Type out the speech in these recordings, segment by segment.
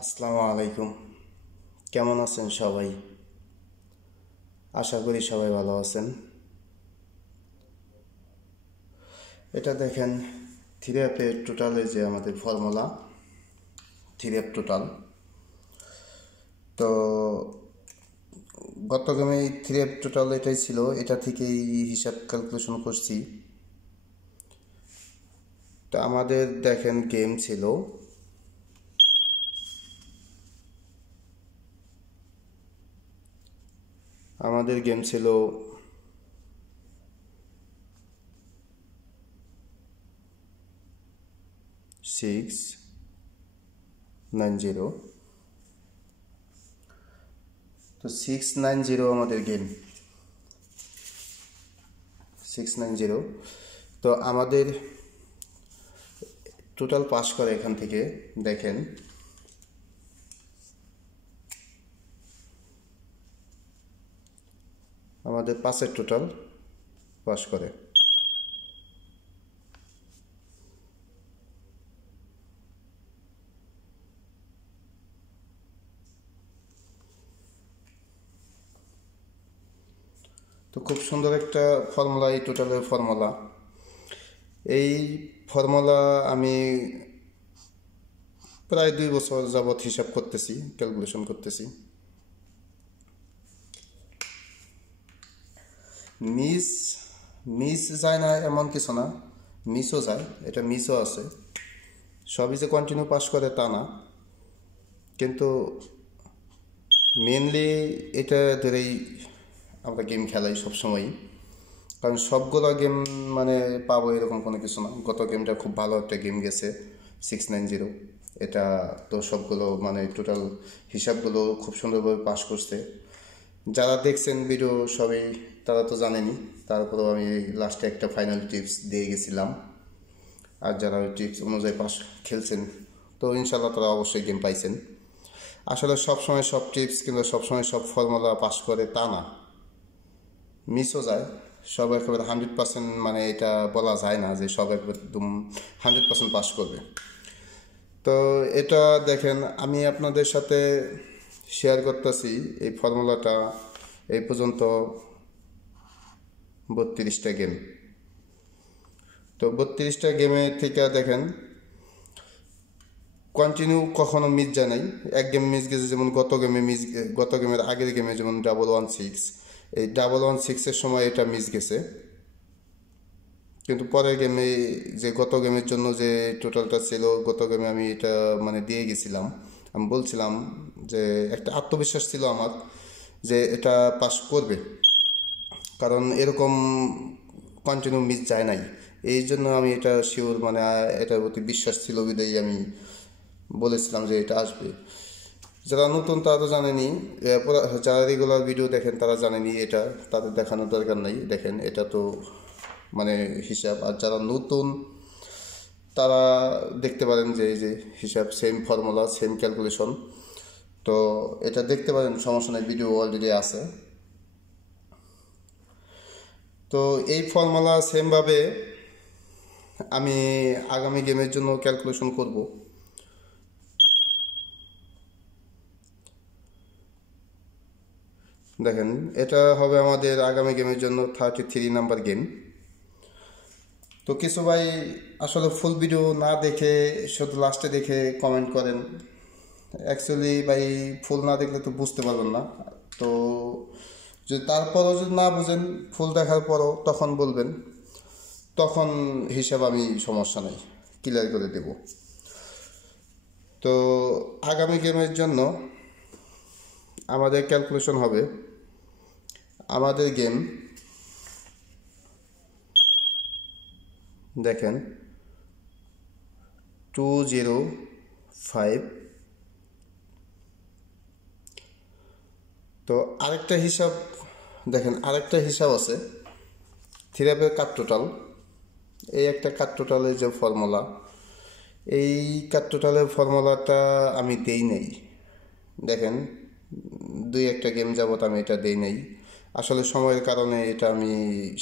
আসসালামু আলাইকুম। কেমন আছেন সবাই? আশা করি সবাই ভালো আছেন। এটা দেখেন থ্রি অ্যাপের টোটালে যে আমাদের ফর্মুলা থ্রি অ্যাপ টোটাল। তো গত গেমে এই থ্রি অ্যাপ টোটাল এটাই ছিল, এটা থেকেই হিসাব ক্যালকুলেশন করছি। তো আমাদের দেখেন গেম ছিল আমাদের গেম ছিল 690। তো 690 আমাদের গেম 690। তো আমাদের টোটাল পাস করে এখান থেকে দেখেন আমাদের পাসের টোটাল পাস করে। তো খুব সুন্দর একটা ফর্মুলা, এই টোটালের ফর্মুলা। এই ফর্মুলা আমি প্রায় 2 বছর যাবৎ হিসাব করতেছি, ক্যালকুলেশন করতেছি। মিস মিস যায় না এমন কিছু না, মিসও যায়, এটা মিসও আছে। সবই যে কন্টিনিউ পাস করে তা না, কিন্তু মেনলি এটা ধরেই আমরা গেম খেলাই সবসময়ই। কারণ সবগুলো গেম মানে পাবো এরকম কোনো কিছু না। গত গেমটা খুব ভালো একটা গেম গেছে 690। এটা তো সবগুলো মানে টোটাল হিসাবগুলো খুব সুন্দরভাবে পাস করছে। যারা দেখছেন ভিডিও সবাই তারা তো জানেনি, তারপরেও আমি লাস্টে একটা ফাইনাল টিপস দিয়ে গেছিলাম। আর যারা ওই টিপস অনুযায়ী পাস খেলছেন তো ইনশাল্লাহ তারা অবশ্যই গেম পাইছেন। আসলে সবসময় সব টিপস কিংবা সবসময় সব ফর্মুলা পাস করে তা না, মিসও যায়। সব একেবারে 100% মানে এটা বলা যায় না যে সব একদম 100% পাস করবে। তো এটা দেখেন আমি আপনাদের সাথে শেয়ার করতেছি এই ফর্মুলাটা। এই পর্যন্ত 32টা গেম। তো 32টা গেমে থেকে দেখেন কন্টিনিউ কখনো মিস যায় নাই। এক গেম মিস গেছে, যেমন গত গেমের আগের গেমে যেমন 116, এই 116-এর সময় এটা মিস গেছে। কিন্তু পরের গেমে যে গত গেমের জন্য যে টোটালটা ছিল, গত গেমে আমি এটা মানে দিয়ে গেছিলাম। আমি বলছিলাম যে একটা আত্মবিশ্বাস ছিল আমার যে এটা পাস করবে, কারণ এরকম কন্টিনিউ মিস যায় নাই। এই জন্য আমি এটা শিওর, মানে এটার প্রতি বিশ্বাস ছিল বিদায়ী আমি বলেছিলাম যে এটা আসবে। যারা নতুন তারা তো জানেনি, যারা রেগুলার ভিডিও দেখেন তারা জানেনি, এটা তাদের দেখানোর দরকার নাই। দেখেন এটা তো মানে হিসাব। আর যারা নতুন তারা দেখতে পারেন যে এই যে হিসাব, সেম ফর্মুলা, সেম ক্যালকুলেশন। তো এটা দেখতে পারেন, সমস্যা নেই, ভিডিও অলরেডি আছে। তো এই ফর্মুলা সেমভাবে আমি আগামী গেমের জন্য ক্যালকুলেশন করব। দেখেন এটা হবে আমাদের আগামী গেমের জন্য 33 নাম্বার গেম। তো কিছু ভাই আসলে ফুল ভিডিও না দেখে শুধু লাস্টে দেখে কমেন্ট করেন। অ্যাকচুয়ালি ভাই ফুল না দেখলে তো বুঝতে পারবেন না। তো যদি তারপরও যদি না বুঝেন, ফুল দেখার পরও তখন বলবেন, তখন হিসাব আমি সমস্যা নেই, ক্লিয়ার করে দেব। তো আগামী গেমের জন্য আমাদের ক্যালকুলেশন হবে, আমাদের গেম দেখেন 205। তো আরেকটা হিসাব দেখেন, আরেকটা হিসাব আছে থ্রি অ্যাপের কাট টোটাল। এই একটা কাট টোটালের যে ফর্মুলা, এই কাট টোটালের ফর্মুলাটা আমি দেই নেই। দেখেন 2-1টা গেম যাবত আমি এটা দেই নেই, আসলে সময়ের কারণে এটা আমি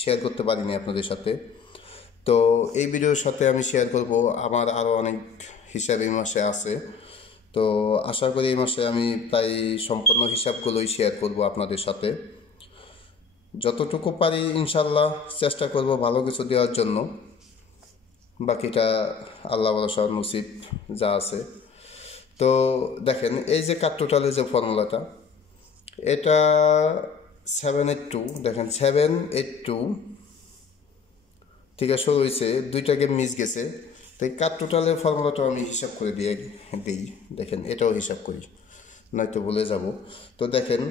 শেয়ার করতে পারিনি আপনাদের সাথে। তো এই ভিডিওর সাথে আমি শেয়ার করব আমার আরও অনেক হিসাব এই মাসে আছে। তো তো আশা করি এই মাসে আমি প্রায় সম্পূর্ণ হিসাবগুলোই শেয়ার করব আপনাদের সাথে। যতটুকু পারি ইনশাল্লাহ চেষ্টা করব ভালো কিছু দেওয়ার জন্য, বাকিটা আল্লাহ ভরসা নসিব যা আছে। তো দেখেন এই যে কাট টোটালের যে ফর্মুলাটা, এটা 782, দেখেন 782 ঠিক আছে, শুরু হয়েছে, দুইটা গেম মিস গেছে। তো এই কাট টোটালের ফর্মুলাটা আমি হিসাব করে দিই, দেখেন এটাও হিসাব করি, নয়তো ভুলে যাব। তো দেখেন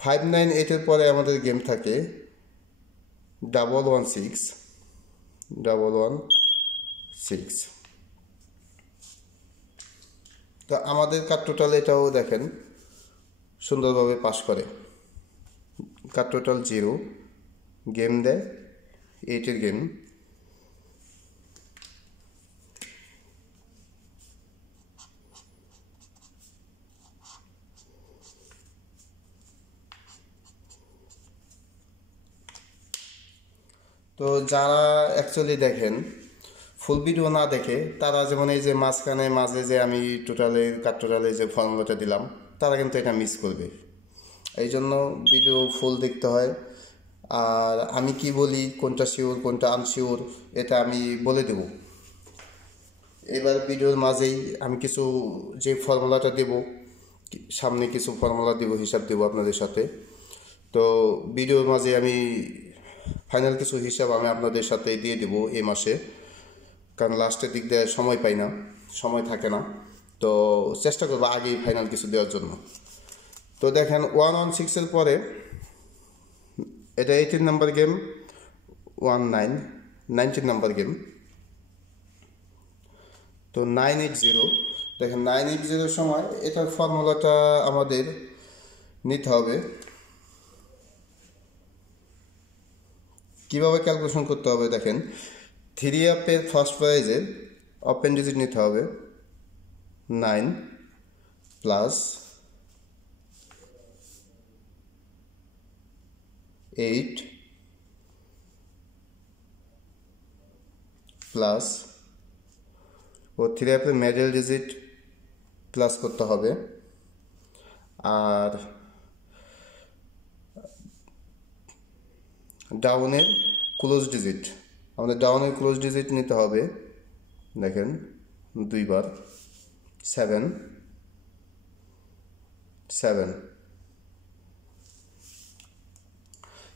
598-এর পরে আমাদের গেম থাকে 116। তো আমাদের কাট টোটাল এটাও দেখেন সুন্দরভাবে পাস করে। কাট টোটাল 0 গেম দেয় 8-এর গেম। তো যারা অ্যাকচুয়ালি দেখেন ফুল ভিডিও না দেখে, তারা যেমন এই যে মাঝে যে আমি কাট টোটালে যে ফর্মুলাটা দিলাম, তারা কিন্তু এটা মিস করবে। এই জন্য ভিডিও ফুল দেখতে হয়। আর আমি কি বলি, কোনটা শিওর কোনটা আনশিওর, এটা আমি বলে দেব। এবার ভিডিওর মাঝেই আমি কিছু যে ফর্মুলাটা দেব, সামনে কিছু ফর্মুলা দেব, হিসাব দেব আপনাদের সাথে। তো ভিডিওর মাঝে আমি ফাইনাল কিছু হিসাব আমি আপনাদের সাথে দিয়ে দেব এই মাসে, কারণ লাস্টের দিক দিয়ে সময় থাকে না। তো চেষ্টা করবো আগেই ফাইনাল কিছু দেওয়ার জন্য। তো দেখেন 116-এর পরে এটা 18 নাম্বার গেম, 19 নাম্বার গেম। তো 980, দেখেন 980-এর সময় এটার ফর্মুলাটা আমাদের নিতে হবে। কীভাবে ক্যালকুলেশন করতে হবে দেখেন, 3 আপের ফার্স্ট প্রাইজের ওপেন ডিজিট নিতে হবে 9 প্লাস 8 প্লাস ও 3 আপের মিডল ডিজিট প্লাস করতে হবে। আর ডাউনের ক্লোজ ডিজিট, আমাদের ডাউনের ক্লোজ ডিজিট নিতে হবে, দেখেন 2 বার 7।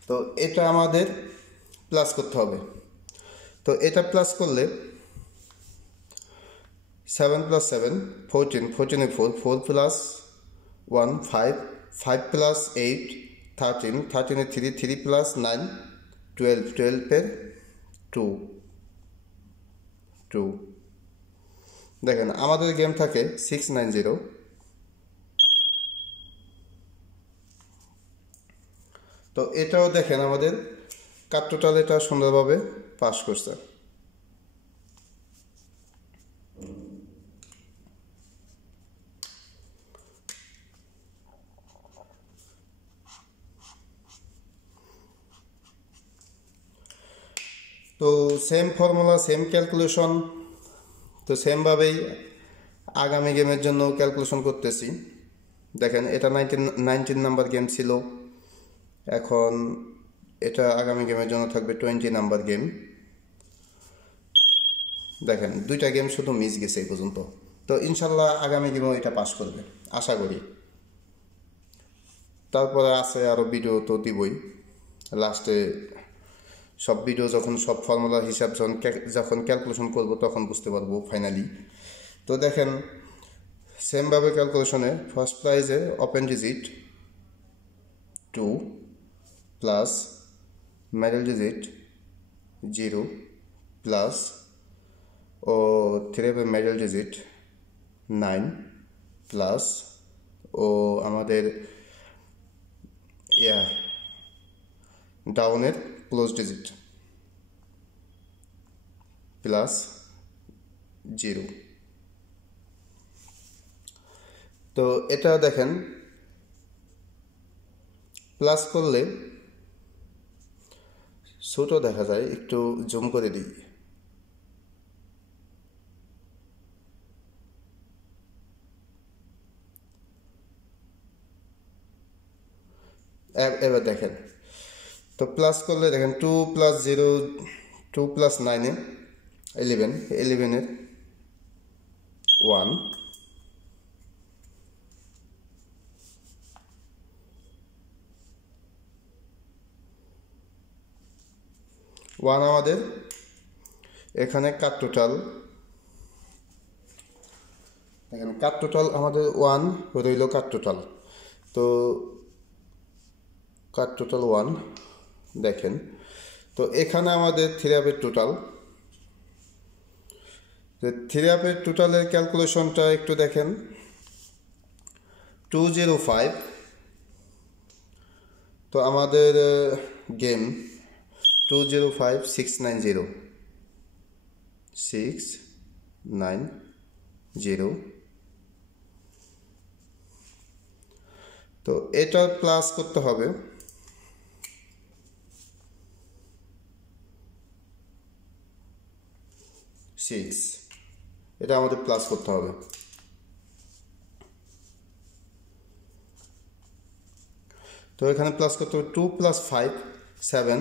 তো এটা আমাদের প্লাস করতে হবে। তো এটা প্লাস করলে 7 + 7 14, 14 এ 4, 4 + 1 5, 5 + 8 13, 13 এ 3, 3 + 9 12, 12 এর 2। দেখেন আমাদের গেম থাকে 690। তো এটাও দেখেন আমাদের কাট টোটাল এটা সুন্দরভাবে পাস করছে। তো সেম ফর্মুলা, সেম ক্যালকুলেশন, তো সেমভাবেই আগামী গেমের জন্য ক্যালকুলেশন করতেছি। দেখেন এটা 19 নাম্বার গেম ছিল, এখন এটা আগামী গেমের জন্য থাকবে 20 নাম্বার গেম। দেখেন দুইটা গেম শুধু মিস গেছে এই পর্যন্ত। তো ইনশাল্লাহ আগামী গেমেও এটা পাস করবে আশা করি। তারপরে আছে আরও ভিডিও তো দিবই, লাস্টে সব ভিডিও যখন সব ফর্মুলার হিসাব যখন ক্যালকুলেশন করব তখন বুঝতে পারবো ফাইনালি। তো দেখেন সেমভাবে ক্যালকুলেশনে ফার্স্ট প্রাইজে open digit 2 plus middle digit 0 plus ও 3 মিডল ডিজিট 9 প্লাস ও আমাদের ডাউনের ক্লোজ ডিজিট প্লাস 0। তো এটা দেখেন প্লাস করলে ছোটো দেখা যায়, একটু জুম করে দিই। এবার দেখেন, তো প্লাস করলে দেখেন 2 + 0, 2 + 9 11, 11-এর 1, 1 আমাদের এখানে কাট টোটাল, দেখেন কাট টোটাল আমাদের 1 রইল কাট টোটাল। তো কাট টোটাল 1 দেখেন, তো এখানে আমাদের 3 আপের টোটাল, তো 3 আপের টোটালের ক্যালকুলেশনটা একটু দেখেন। 205, তো আমাদের গেম 205 690 690, তো এটা প্লাস করতে হবে 6, এটা আমাদের প্লাস করতে হবে। তো এখানে প্লাস করতে হবে 2 + 5 7,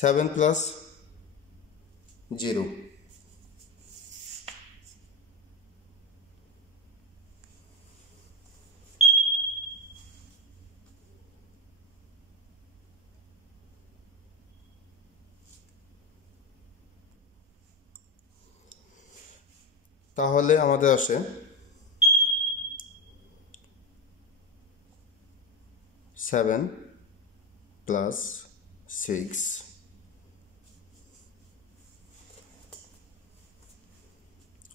7 + 0, তাহলে আমাদের আসে 7 + 6,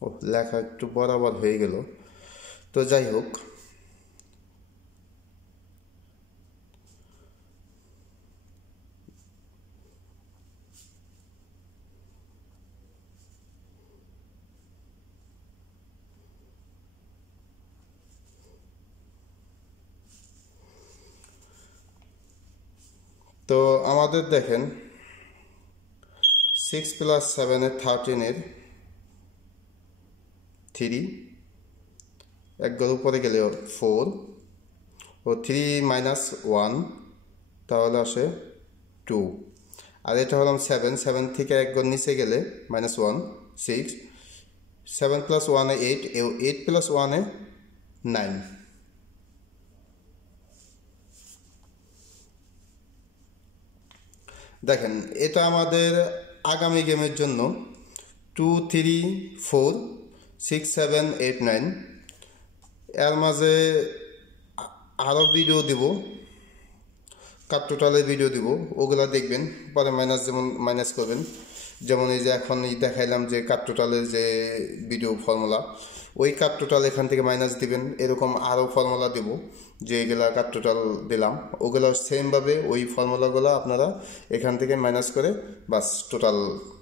ও লেখা একটু বরাবর হয়ে গেল। তো যাই হোক, তো আমাদের দেখেন 6 + 7-এর 13-এর 3, এক ঘর উপরে গেলে 4, ও 3 - 1 তাহলে আসে 2, আর এটা হলাম 7, 7 থেকে এক ঘর নিচে গেলে -1 6, 7 + 1 8, 8 + 1 9। দেখেন এটা আমাদের আগামী গেমের জন্য 2 3 4 6 7 8 9, এর মাঝে আরও ভিডিও দিব, কাট টোটালের ভিডিও দিব, ওগুলা দেখবেন, পরে যেমন মাইনাস করবেন। যেমন এই যে এখন দেখাইলাম যে কাট টোটালের যে ভিডিও ফর্মুলা, ওই কাট টোটাল এখান থেকে মাইনাস দিবেন। এরকম আরও ফর্মুলা দেব, যে এগুলা কাট টোটাল দিলাম, ওগুলো সেমভাবে ওই ফর্মুলাগুলো আপনারা এখান থেকে মাইনাস করে বাস টোটাল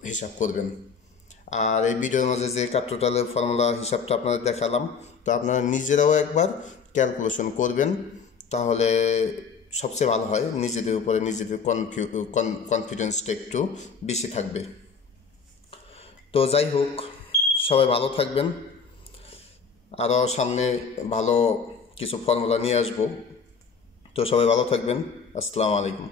হিসাব করবেন। আর এই ভিডিওর মাঝে যে কাট টোটালের ফর্মুলা হিসাবটা আপনাদের দেখালাম, তো আপনারা নিজেরাও একবার ক্যালকুলেশন করবেন, তাহলে সবচেয়ে ভালো হয়। নিজেদের উপরে নিজেদের কনফিডেন্সটা একটু বেশি থাকবে। তো যাই হোক, সবাই ভালো থাকবেন, আরও সামনে ভালো কিছু ফর্মুলা নিয়ে আসবো। তো সবাই ভালো থাকবেন। আসসালামু আলাইকুম।